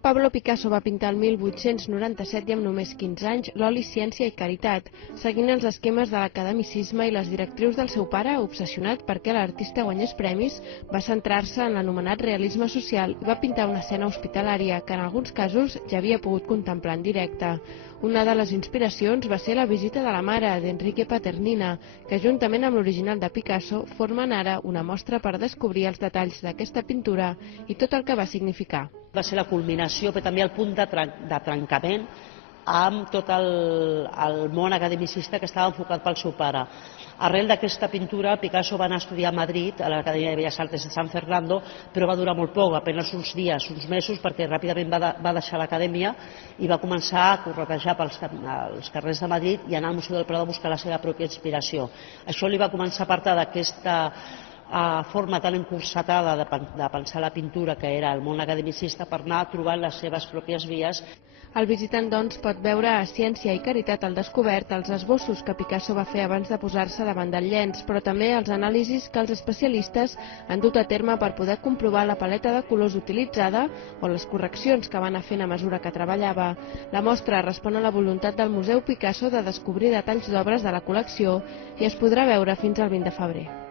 Pablo Picasso va pintar el 1897 i amb només 15 anys l'oli Ciència i Caritat, seguint els esquemes de l'academicisme i les directrius del seu pare, obsessionat perquè l'artista guanyés premis, va centrar-se en l'anomenat realisme social i va pintar una escena hospitalària que en alguns casos ja havia pogut contemplar en directe. Una de les inspiracions va ser la visita de la mare d'Enrique Paternina, que juntament amb l'original de Picasso formen ara una mostra per descobrir els detalls d'aquesta pintura i tot el que va significar. Va ser la culminació, però també el punt de trencament amb tot el món academicista que estava enfocat pel seu pare. Arrel d'aquesta pintura, Picasso va anar a estudiar a Madrid, a l'Acadèmia de Belles Artes de San Fernando, però va durar molt poc, apenas uns dies, uns mesos, perquè ràpidament va deixar l'acadèmia i va començar a corretejar pels carrers de Madrid i anar al Museu del Prado a buscar la seva pròpia inspiració. Això li va començar a apartar d'aquesta forma tan encursetada de pensar la pintura que era el món academicista per anar trobant les seves pròpies vies. El visitant, doncs, pot veure a Ciència i Caritat al descobert els esbossos que Picasso va fer abans de posar-se davant del llenç, però també els anàlisis que els especialistes han dut a terme per poder comprovar la paleta de colors utilitzada o les correccions que va anar fent a mesura que treballava. La mostra respon a la voluntat del Museu Picasso de descobrir detalls d'obres de la col·lecció i es podrà veure fins al 20 de febrer.